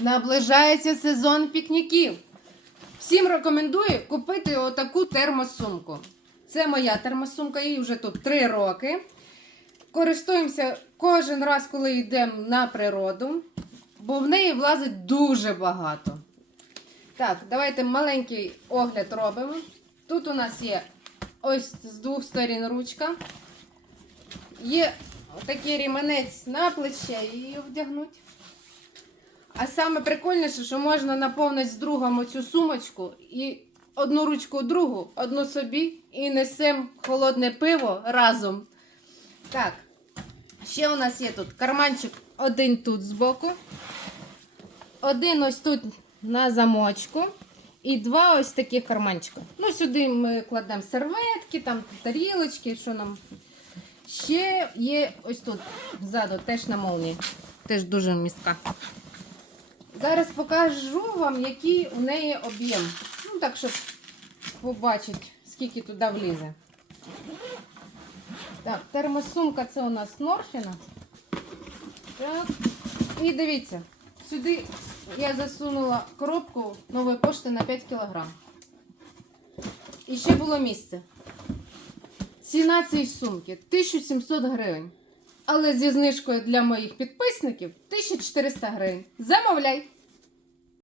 Наближається сезон пікніків. Всім рекомендую купити отаку термосумку. Це моя термосумка, їй вже тут 3 роки. Користуємося кожен раз, коли йдемо на природу, бо в неї влазить дуже багато. Так, давайте маленький огляд робимо. Тут у нас є ось з двох сторін ручка. Є такий ріменець на плече її вдягнути. А саме прикольніше, що можна наповнити з другом оцю сумочку і одну ручку другу, одну собі і несемо холодне пиво разом. Так, ще у нас є тут карманчик один тут збоку, один ось тут на замочку. І два ось таких карманчика. Ну, сюди ми кладемо серветки, там тарілочки, що нам. Ще є ось тут ззаду, теж на молнії. Теж дуже містка. Зараз покажу вам, який у неї об'єм. Ну, так, щоб побачити, скільки туди влізе. Так, термосумка це у нас Норфіна. Так. І дивіться, сюди я засунула коробку нової пошти на 5 кг. І ще було місце. Ціна цієї сумки 1700 гривень. Але зі знижкою для моїх підписників 1400 гривень. Замовляй!